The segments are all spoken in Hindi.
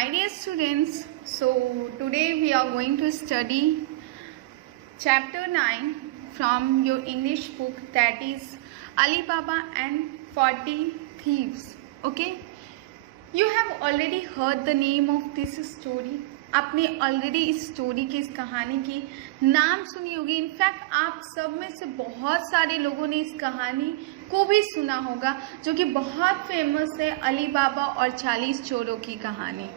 My dear students, so today we are going to study chapter 9 from your English book, that is Alibaba and 40 Thieves. Okay, you have already heard the name of this story. आपने ऑलरेडी इस स्टोरी की, इस कहानी की नाम सुनी होगी. इनफैक्ट आप सब में से बहुत सारे लोगों ने इस कहानी को भी सुना होगा, जो कि बहुत फेमस है, अली बाबा और 40 चोरों की कहानी.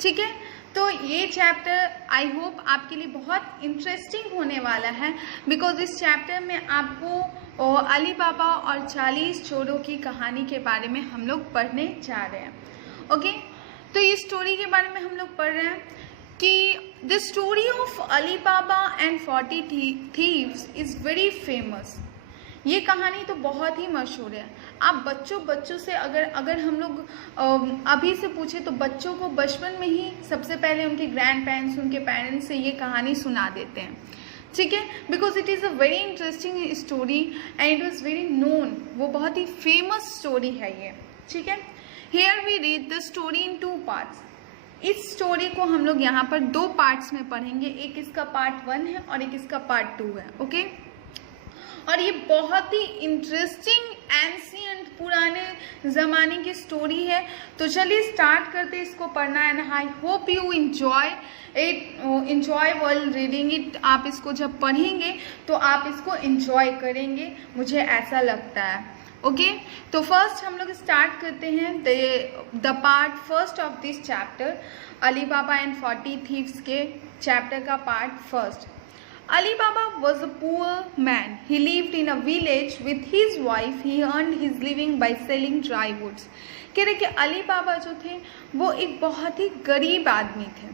ठीक है, तो ये चैप्टर आई होप आपके लिए बहुत इंटरेस्टिंग होने वाला है, बिकॉज इस चैप्टर में आपको अली बाबा और 40 चोरों की कहानी के बारे में हम लोग पढ़ने जा रहे हैं. ओके, तो इस स्टोरी के बारे में हम लोग पढ़ रहे हैं कि the story of Ali Baba and 40 thieves is very famous. ये कहानी तो बहुत ही मशहूर है. आप बच्चों से अगर हम लोग अभी से पूछे तो बच्चों को बचपन में ही सबसे पहले उनके ग्रैंड पेरेंट्स, उनके पेरेंट्स से ये कहानी सुना देते हैं. ठीक है, because it is a very interesting story and it was very known. वो बहुत ही फेमस स्टोरी है ये. ठीक है, here we read the story in 2 parts. इस स्टोरी को हम लोग यहाँ पर 2 पार्ट्स में पढ़ेंगे. एक इसका पार्ट 1 है और एक इसका पार्ट 2 है. ओके, और ये बहुत ही इंटरेस्टिंग एंशिएंट पुराने ज़माने की स्टोरी है. तो चलिए स्टार्ट करते हैं इसको पढ़ना. And I hope you enjoy while reading it. आप इसको जब पढ़ेंगे तो आप इसको इंजॉय करेंगे, मुझे ऐसा लगता है. ओके, तो फर्स्ट हम लोग स्टार्ट करते हैं the part first of this chapter, Ali Baba and 40 thieves के चैप्टर का part first. Ali Baba was a poor man. He lived in a village with his wife. He earned his living by selling dry woods. कह रहे कि अली बाबा जो थे वो एक बहुत ही गरीब आदमी थे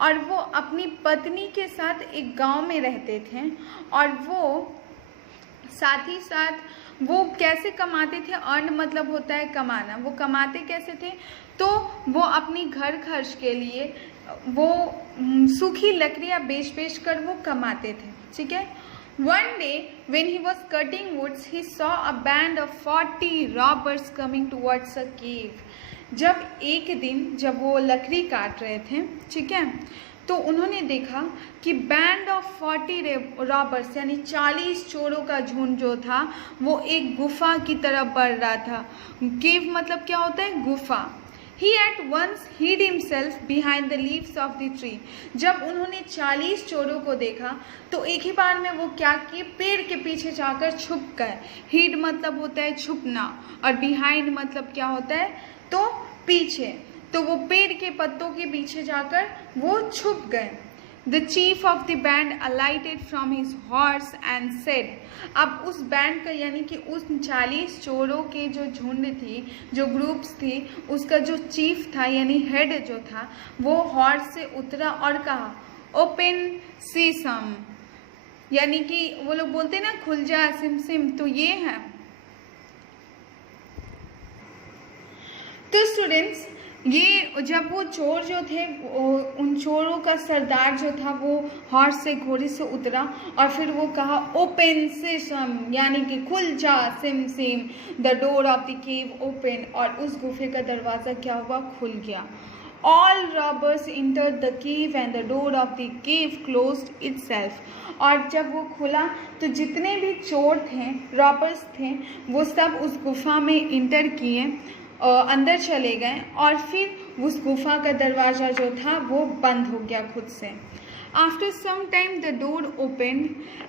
और वो अपनी पत्नी के साथ एक गांव में रहते थे. और वो साथ ही साथ वो कैसे कमाते थे, अर्न मतलब होता है कमाना. वो कमाते कैसे थे, तो वो अपनी घर खर्च के लिए वो सूखी लकड़ियाँ बेच कर वो कमाते थे. ठीक है, one day when he was cutting woods he saw a band of 40 robbers coming towards a cave. जब एक दिन जब वो लकड़ी काट रहे थे, ठीक है, तो उन्होंने देखा कि बैंड ऑफ 40 रॉबर्स यानी 40 चोरों का झुंड जो था वो एक गुफा की तरफ बढ़ रहा था. केव मतलब क्या होता है, गुफा. He at once hid himself behind the leaves of the tree. जब उन्होंने 40 चोरों को देखा तो एक ही बार में वो क्या किए, पेड़ के पीछे जाकर छुप गए. Hid मतलब होता है छुपना और behind मतलब क्या होता है, तो पीछे. तो वो पेड़ के पत्तों के पीछे जाकर वो छुप गए. The chief of the band alighted from his horse and said. अब उस बैंड का यानी कि उस 40 चोरों के जो झुंड थी, जो ग्रुप्स थी, उसका जो चीफ था यानी हेड जो था, वो हॉर्स से उतरा और कहा ओपन सीसम, यानी कि वो लोग बोलते ना खुल जा सिम सिम, तो ये है. तो स्टूडेंट्स, ये जब वो चोर जो थे, उन चोरों का सरदार जो था वो हॉर्स से, घोड़े से उतरा और फिर वो कहा ओपन सिम, यानी कि खुल जा SIM SIM. The door of the cave open, और उस गुफे का दरवाज़ा क्या हुआ, खुल गया. All robbers entered the cave and the door of the cave closed itself. और जब वो खुला तो जितने भी चोर थे, रॉबर्स थे, वो सब उस गुफा में इंटर किए, अंदर चले गए और फिर उस गुफा का दरवाज़ा जो था वो बंद हो गया खुद से. After some time the door open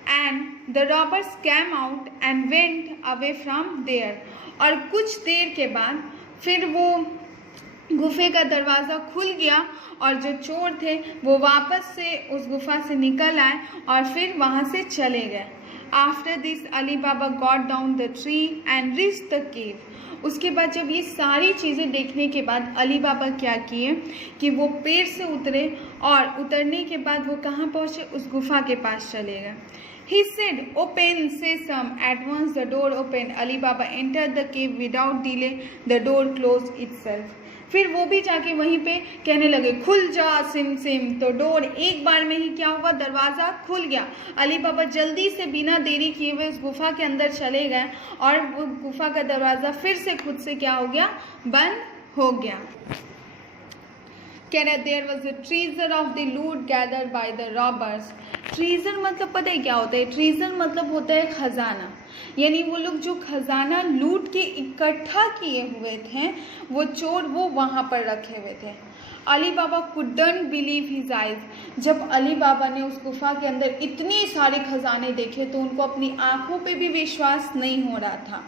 and the robbers came out and went away from there. और कुछ देर के बाद फिर वो गुफे का दरवाज़ा खुल गया और जो चोर थे वो वापस से उस गुफा से निकल आए और फिर वहाँ से चले गए. After this Ali Baba got down the tree and reached the cave. उसके बाद जब ये सारी चीज़ें देखने के बाद अली बाबा क्या किए कि वो पेड़ से उतरे और उतरने के बाद वो कहाँ पहुँचे, उस गुफा के पास चले गए. He said, "Open sesame." At once the door opened. Ali Baba entered the cave without delay. The door closed itself. फिर वो भी जाके वहीं पे कहने लगे खुल जा सिम सिम. तो डोर एक बार में ही क्या हुआ, दरवाज़ा खुल गया. अली बाबा जल्दी से बिना देरी किए हुए उस गुफा के अंदर चले गए और वो गुफा का दरवाज़ा फिर से खुद से क्या हो गया, बंद हो गया. कह रहा there was a treasure of the loot gathered by the robbers. Treasure मतलब पता है क्या होता है? ट्रीजर मतलब होता है खजाना, यानी वो लोग जो खजाना लूट के इकट्ठा किए हुए थे वो चोर वो वहाँ पर रखे हुए थे। अली बाबा couldn't believe his eyes। जब अली बाबा ने उस गुफा के अंदर इतने सारे खजाने देखे तो उनको अपनी आंखों पे भी विश्वास नहीं हो रहा था।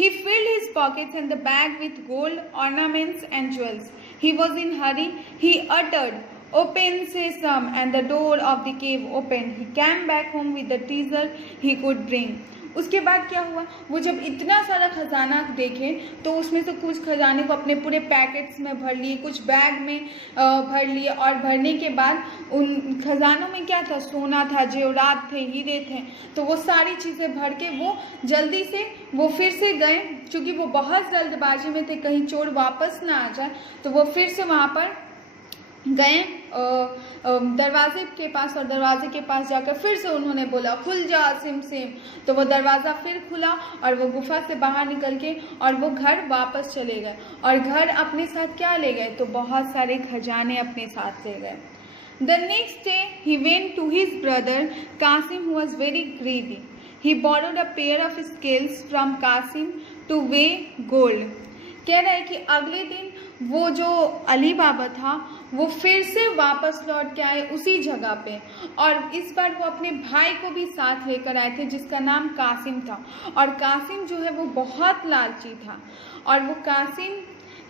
He filled his pockets and the bag with gold, ornaments and jewels. He was in hurry. He uttered, "Open sesame," and the door of the cave opened. He came back home with the treasure he could bring. उसके बाद क्या हुआ? वो जब इतना सारा खजाना देखे तो उसमें से कुछ खजाने को अपने पूरे पैकेट्स में भर लिए, कुछ बैग में भर लिए, और भरने के बाद उन खजानों में क्या था? सोना था, जेवरात थे, हीरे थे। तो वो सारी चीज़ें भर के वो जल्दी से वो फिर से गए, क्योंकि वो बहुत जल्दबाजी में थे कहीं चोर वापस ना आ जाए। तो वो फिर से वहाँ पर गए दरवाजे के पास, और दरवाजे के पास जाकर फिर से उन्होंने बोला, खुल जा सिम सिम। तो वो दरवाज़ा फिर खुला और वो गुफा से बाहर निकल के और वो घर वापस चले गए। और घर अपने साथ क्या ले गए? तो बहुत सारे खजाने अपने साथ ले गए। The next day he went to his brother Qasim, who was very greedy. He borrowed a pair of scales from Qasim to weigh gold. कह रहा है कि अगले दिन वो जो अली बाबा था वो फिर से वापस लौट के आए उसी जगह पे, और इस बार वो अपने भाई को भी साथ लेकर आए थे जिसका नाम कासिम था। और कासिम जो है वो बहुत लालची था, और वो Qasim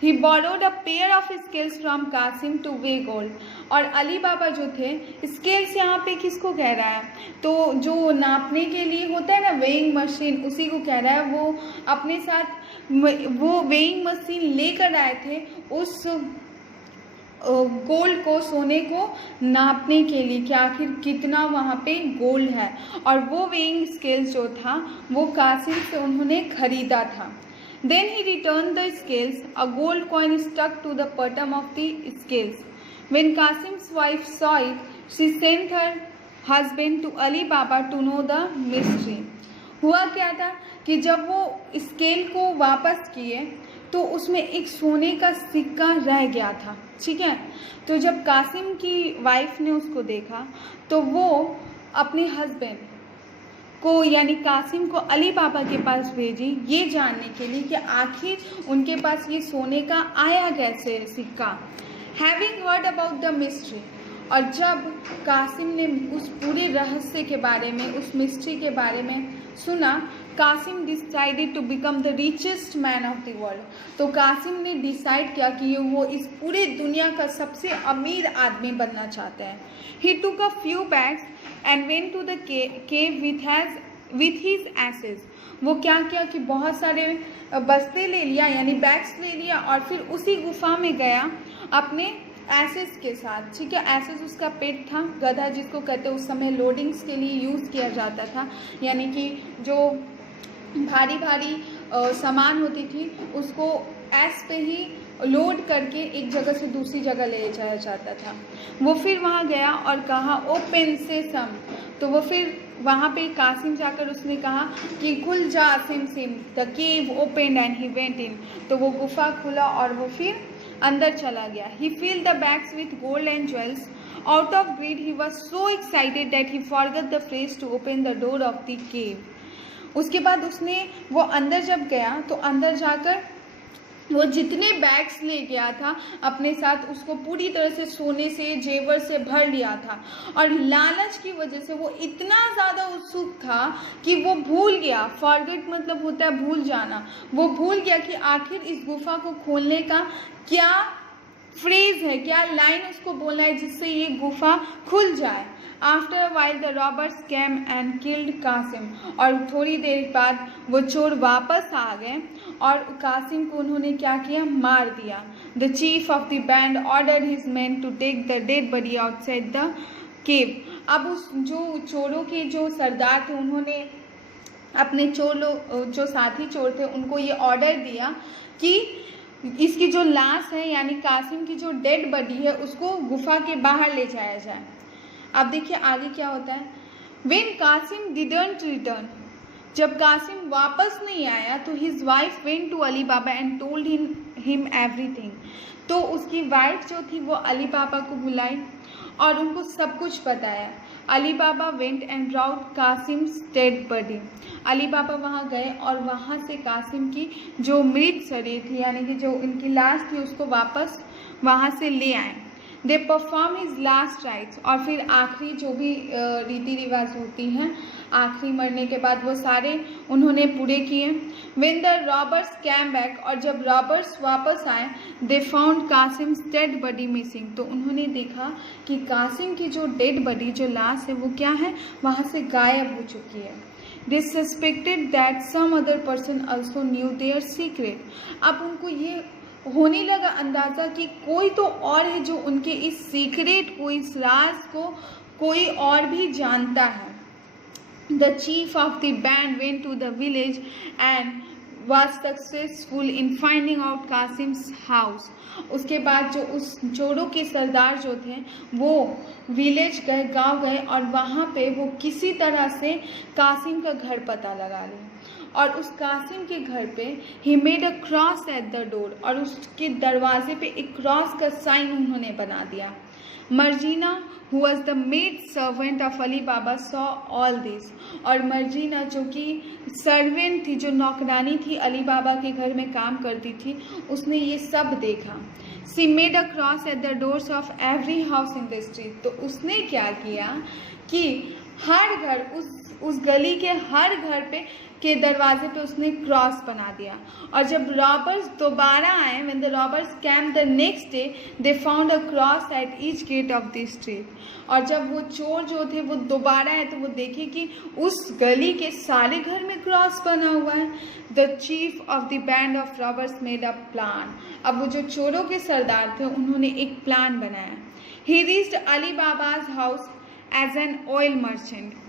He borrowed a pair of scales from Qasim to weigh gold. और अली बाबा जो थे, स्केल्स यहाँ पे किसको कह रहा है? तो जो नापने के लिए होता है ना वेइंग मशीन, उसी को कह रहा है। वो अपने साथ वो वेइंग मशीन लेकर आए थे उस गोल्ड को, सोने को नापने के लिए कि आखिर कितना वहाँ पे गोल्ड है। और वो वेइंग स्केल्स जो था वो कासिम से उन्होंने खरीदा था। Then he returned the scales. A gold coin stuck to the bottom of the scales. When Qasim's wife saw it, she sent her husband to Ali Baba to know the mystery. हुआ क्या था कि जब वो स्केल को वापस किए तो उसमें एक सोने का सिक्का रह गया था, ठीक है। तो जब कासिम की वाइफ ने उसको देखा तो वो अपने हस्बैंड को यानी कासिम को अली बाबा के पास भेजी ये जानने के लिए कि आखिर उनके पास ये सोने का आया कैसे सिक्का। Having heard about the mystery, और जब कासिम ने उस पूरे रहस्य के बारे में, उस मिस्ट्री के बारे में सुना, Kasim decided to become the richest man of the world. तो कासिम ने डिसाइड किया कि वो इस पूरे दुनिया का सबसे अमीर आदमी बनना चाहता है। He took a few bags and went to the cave with his asses. वो क्या किया कि बहुत सारे बस्ते ले लिया यानी बैग्स ले लिया और फिर उसी गुफा में गया अपने एसेस के साथ, ठीक है। एसेस उसका पेट था, गधा जिसको कहते उस समय लोडिंग्स के लिए यूज़ किया जाता था, यानी कि जो भारी भारी सामान होती थी उसको एस पे ही लोड करके एक जगह से दूसरी जगह ले जाया जाता था। वो फिर वहाँ गया और कहा ओपन सेसम। तो वो फिर वहाँ पे कासिम जाकर उसने कहा कि खुल जा SIM SIM. The cave open and he went in. तो वो गुफा खुला और वो फिर अंदर चला गया। He filled the bags with gold and jewels. Out of greed he was so excited that he forgot the phrase to open the door of the cave. उसके बाद उसने वो अंदर जब गया तो अंदर जाकर वो जितने बैग्स ले गया था अपने साथ उसको पूरी तरह से सोने से जेवर से भर लिया था, और लालच की वजह से वो इतना ज़्यादा उत्सुक था कि वो भूल गया। फॉरगेट मतलब होता है भूल जाना। वो भूल गया कि आखिर इस गुफा को खोलने का क्या फ्रेज है, क्या लाइन उसको बोलना है जिससे ये गुफा खुल जाए। After a while the robbers came and killed Kasim. और थोड़ी देर बाद वो चोर वापस आ गए और कासिम को उन्होंने क्या किया, मार दिया। The chief of the band ordered his man to take the dead body outside the cave. अब उस जो चोरों के जो सरदार थे उन्होंने अपने जो साथी चोर थे उनको ये ऑर्डर दिया कि इसकी जो लाश है यानी कासिम की जो डेड बॉडी है उसको गुफा के बाहर ले जाया जाए। अब देखिए आगे क्या होता है। When Qasim didn't return, जब कासिम वापस नहीं आया तो his wife went to Ali Baba and told him everything. तो उसकी वाइफ जो थी वो अली बाबा को बुलाई और उनको सब कुछ बताया। Ali Baba went and brought Kasim's dead body. Ali Baba वहाँ गए और वहाँ से कासिम की जो मृत शरीर थी यानी कि जो इनकी लाश थी उसको वापस वहाँ से ले आए। They perform his last rites, और फिर आखिरी जो भी रीति रिवाज होती हैं आखिरी मरने के बाद वो सारे उन्होंने पूरे किए। When the robbers came back, और जब रॉबर्स वापस आए, they found Kasim's dead body missing. तो उन्होंने देखा कि कासिम की जो डेड बॉडी जो लाश है वो क्या है, वहाँ से गायब हो चुकी है। They suspected that some other person also knew their secret। अब उनको ये होने लगा अंदाज़ा कि कोई तो और है जो उनके इस सीक्रेट को, इस राज को कोई और भी जानता है। The chief of the band went to the village and was successful in finding out Qasim's house। उसके बाद जो उस चोरों के सरदार जो थे वो विलेज गए, गांव गए और वहाँ पे वो किसी तरह से कासिम का घर पता लगा लिए। और उस कासिम के घर पे he made a cross at the door, और उसके दरवाजे पे एक क्रॉस का साइन उन्होंने बना दिया। Marjina who was the maid servant of Ali Baba saw all this। और मर्जीना जो कि सर्वेंट थी, जो नौकरानी थी, अली बाबा के घर में काम करती थी, उसने ये सब देखा। She made a cross at the doors of every house in the street। तो उसने क्या किया कि हर घर, उस गली के हर घर पे के दरवाजे पे उसने क्रॉस बना दिया। और जब रॉबर्स दोबारा आए, when the robbers came the next day, they found a cross at each gate of the street। और जब वो चोर जो थे वो दोबारा आए तो वो देखे कि उस गली के सारे घर में क्रॉस बना हुआ है। The chief of the band of robbers made a plan। अब वो जो चोरों के सरदार थे उन्होंने एक प्लान बनाया। He reached Ali बाबा's house as an oil merchant।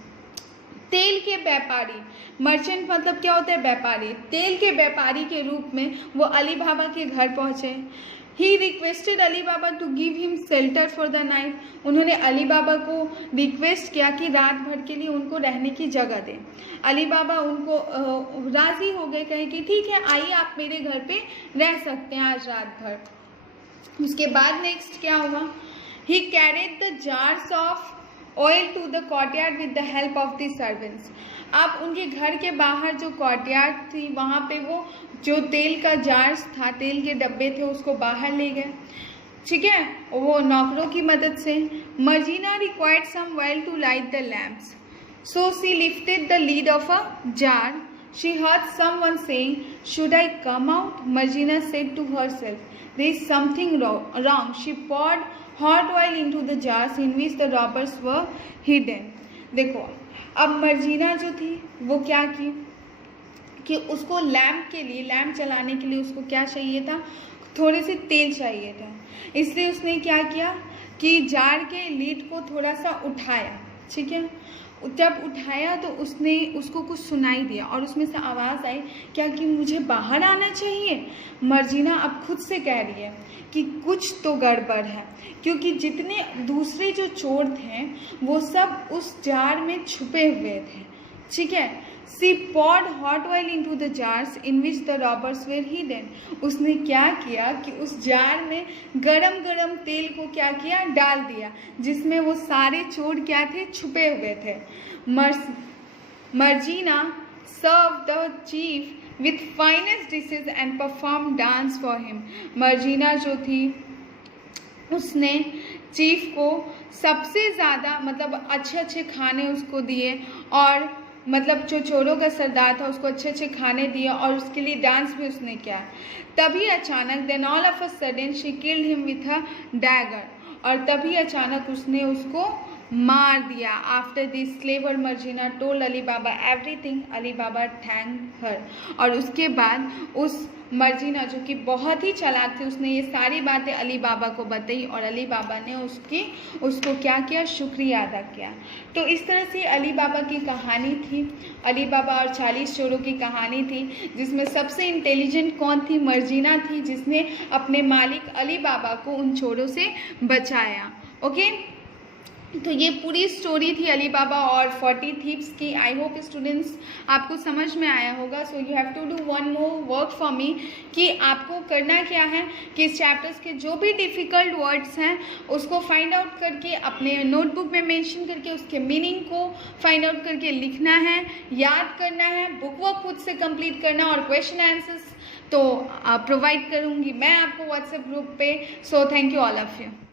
तेल के व्यापारी, मर्चेंट मतलब क्या होता है, व्यापारी। तेल के व्यापारी के रूप में वो अली बाबा के घर पहुंचे। He requested Ali Baba to give him shelter for the night. उन्होंने अली बाबा को रिक्वेस्ट किया कि रात भर के लिए उनको रहने की जगह दें। अली बाबा उनको राजी हो गए, कहे कि ठीक है आइए आप मेरे घर पे रह सकते हैं आज रात भर। उसके बाद नेक्स्ट क्या हुआ, he carried the jars of oil to the courtyard with the help of the servants. अब उनके घर के बाहर जो कोर्टयार्ड थी वहाँ पे वो जो तेल का जार्स था, तेल के डब्बे थे, उसको बाहर ले गए, ठीक है, वो नौकरों की मदद से। Marjina required some oil to light the lamps, so she lifted the lid of a jar. She heard someone saying, should I come out? Marjina said to herself, there is something wrong. She poured hot oil into the jars in which the robbers were hidden। देखो अब मर्जीना जो थी वो क्या की कि उसको लैम्प के लिए, लैम्प जलाने के लिए उसको क्या चाहिए था, थोड़े से तेल चाहिए था। इसलिए उसने क्या किया कि जार के लीड को थोड़ा सा उठाया, ठीक है। जब उठाया तो उसने उसको कुछ सुनाई दिया और उसमें से आवाज़ आई क्या कि मुझे बाहर आना चाहिए। मर्जीना अब खुद से कह रही है कि कुछ तो गड़बड़ है, क्योंकि जितने दूसरे जो चोर थे वो सब उस जार में छुपे हुए थे, ठीक है। She poured hot oil into the jars in which the robbers were hidden। उसने क्या किया कि उस जार में गरम गरम तेल को क्या किया, डाल दिया, जिसमें वो सारे चोर क्या थे, छुपे हुए थे। Marjina served the chief with finest dishes and performed dance for him। Marjina जो थी उसने चीफ को सबसे ज़्यादा मतलब अच्छे अच्छे खाने उसको दिए, और मतलब जो चोरों का सरदार था उसको अच्छे अच्छे खाने दिए और उसके लिए डांस भी उसने किया। तभी अचानक then all of a sudden she killed him with a dagger. और तभी अचानक उसने उसको मार दिया। After this slave Marjina told Ali Baba everything. Ali Baba thank her. और उसके बाद उस मर्जीना जो कि बहुत ही चालाक थी उसने ये सारी बातें अली बाबा को बताई और अली बाबा ने उसको क्या किया, शुक्रिया अदा किया। तो इस तरह से अली बाबा की कहानी थी, अली बाबा और 40 चोरों की कहानी थी, जिसमें सबसे इंटेलिजेंट कौन थी, मर्जीना थी, जिसने अपने मालिक अली बाबा को उन चोरों से बचाया। ओके, तो ये पूरी स्टोरी थी अली बाबा और 40 थीव्स की। आई होप स्टूडेंट्स आपको समझ में आया होगा। So you have to do one more work for me, कि आपको करना क्या है कि इस चैप्टर्स के जो भी डिफ़िकल्ट वर्ड्स हैं उसको फाइंड आउट करके अपने नोटबुक में मेंशन करके उसके मीनिंग को फाइंड आउट करके लिखना है, याद करना है, बुक वर्क खुद से कंप्लीट करना, और क्वेश्चन आंसर्स तो प्रोवाइड करूँगी मैं आपको व्हाट्सएप ग्रुप पे। So thank you all of you.